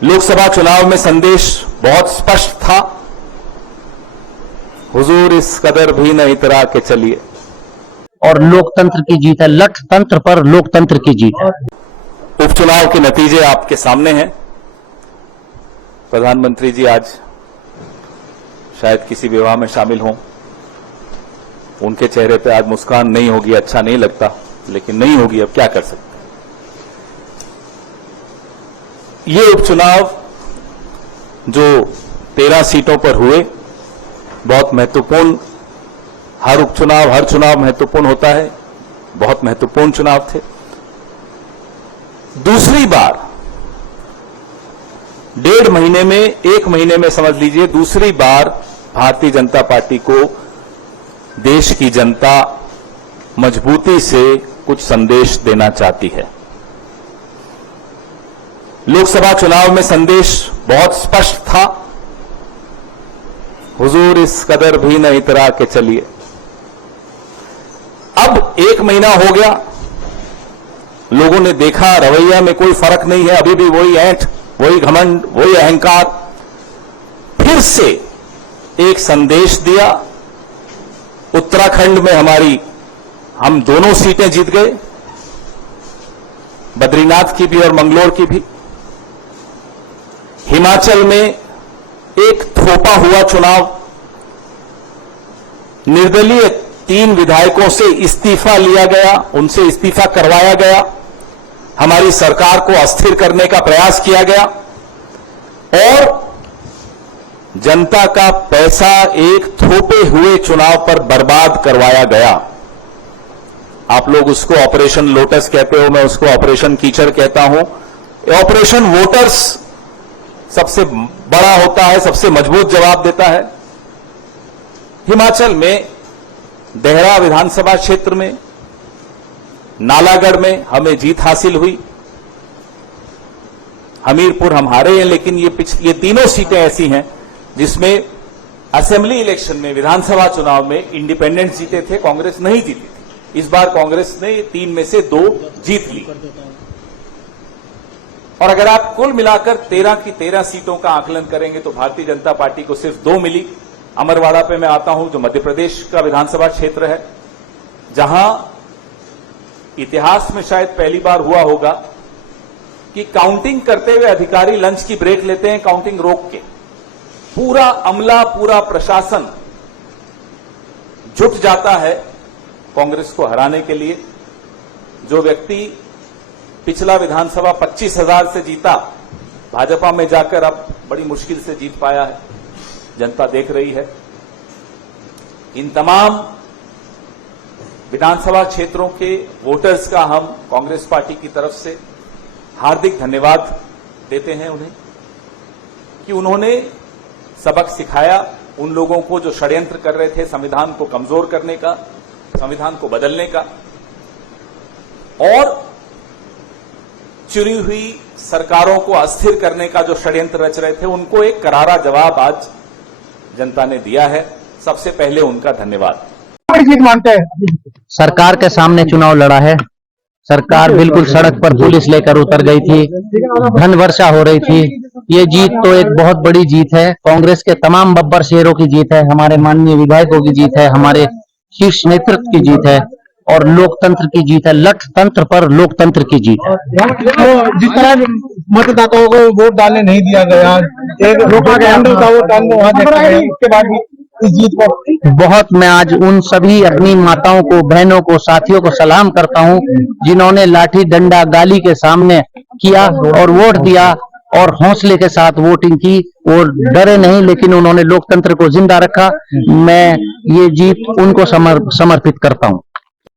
लोकसभा चुनाव में संदेश बहुत स्पष्ट था। हुजूर इस कदर भी न इतरा के चलिए। और लोकतंत्र की जीत है, लठ तंत्र पर लोकतंत्र की जीत है। उपचुनाव के नतीजे आपके सामने हैं। प्रधानमंत्री जी आज शायद किसी विवाह में शामिल हों, उनके चेहरे पे आज मुस्कान नहीं होगी, अच्छा नहीं लगता, लेकिन नहीं होगी, अब क्या कर सकते। ये उपचुनाव जो 13 सीटों पर हुए बहुत महत्वपूर्ण, हर उपचुनाव हर चुनाव महत्वपूर्ण होता है, बहुत महत्वपूर्ण चुनाव थे। दूसरी बार 1.5 महीने में, 1 महीने में समझ लीजिए, दूसरी बार भारतीय जनता पार्टी को देश की जनता मजबूती से कुछ संदेश देना चाहती है। लोकसभा चुनाव में संदेश बहुत स्पष्ट था। हुजूर इस कदर भी न इतरा के चलिए। अब 1 महीना हो गया, लोगों ने देखा रवैया में कोई फर्क नहीं है, अभी भी वही ऐंठ, वही घमंड, वही अहंकार। फिर से एक संदेश दिया। उत्तराखंड में हम दोनों सीटें जीत गए, बद्रीनाथ की भी और मंगलोर की भी। हिमाचल में एक थोपा हुआ चुनाव, निर्दलीय 3 विधायकों से इस्तीफा लिया गया, उनसे इस्तीफा करवाया गया, हमारी सरकार को अस्थिर करने का प्रयास किया गया और जनता का पैसा एक थोपे हुए चुनाव पर बर्बाद करवाया गया। आप लोग उसको ऑपरेशन लोटस कहते हो, मैं उसको ऑपरेशन कीचड़ कहता हूं। ऑपरेशन वोटर्स सबसे बड़ा होता है, सबसे मजबूत जवाब देता है। हिमाचल में देहरा विधानसभा क्षेत्र में, नालागढ़ में हमें जीत हासिल हुई। हमीरपुर हम हारे हैं, लेकिन ये तीनों सीटें ऐसी हैं जिसमें असेंबली इलेक्शन में, विधानसभा चुनाव में इंडिपेंडेंट जीते थे, कांग्रेस नहीं जीती थी। इस बार कांग्रेस ने 3 में से 2 जीत ली। और अगर आप कुल मिलाकर 13 की 13 सीटों का आकलन करेंगे तो भारतीय जनता पार्टी को सिर्फ 2 मिली। अमरवाड़ा पे मैं आता हूं, जो मध्य प्रदेश का विधानसभा क्षेत्र है, जहां इतिहास में शायद पहली बार हुआ होगा कि काउंटिंग करते हुए अधिकारी लंच की ब्रेक लेते हैं, काउंटिंग रोक के। पूरा अमला, पूरा प्रशासन जुट जाता है कांग्रेस को हराने के लिए। जो व्यक्ति पिछला विधानसभा 25,000 से जीता, भाजपा में जाकर अब बड़ी मुश्किल से जीत पाया है, जनता देख रही है। इन तमाम विधानसभा क्षेत्रों के वोटर्स का हम कांग्रेस पार्टी की तरफ से हार्दिक धन्यवाद देते हैं उन्हें कि उन्होंने सबक सिखाया उन लोगों को जो षड्यंत्र कर रहे थे संविधान को कमजोर करने का, संविधान को बदलने का, और चुनी हुई सरकारों को अस्थिर करने का जो षड्यंत्र रच रहे थे, उनको एक करारा जवाब आज जनता ने दिया है। सबसे पहले उनका धन्यवाद। मानते हैं सरकार के सामने चुनाव लड़ा है। सरकार बिल्कुल सड़क पर पुलिस लेकर उतर गई थी, धन वर्षा हो रही थी। ये जीत तो एक बहुत बड़ी जीत है, कांग्रेस के तमाम बब्बर शेरों की जीत है, हमारे माननीय विधायकों की जीत है, हमारे शीर्ष नेतृत्व की जीत है और लोकतंत्र की जीत है, लठ तंत्र पर लोकतंत्र की जीत है। जिस तरह मतदाताओं को वोट डालने नहीं दिया गया, एक रोका गया था, वो डालने वहां देखा गया, उसके बाद भी इस जीत पर बहुत मैं आज उन सभी अपनी माताओं को, बहनों को, साथियों को सलाम करता हूं जिन्होंने लाठी डंडा गाली के सामने किया और वोट दिया और हौसले के साथ वोटिंग की और डरे नहीं, लेकिन उन्होंने लोकतंत्र को जिंदा रखा। मैं ये जीत उनको समर्पित करता हूं।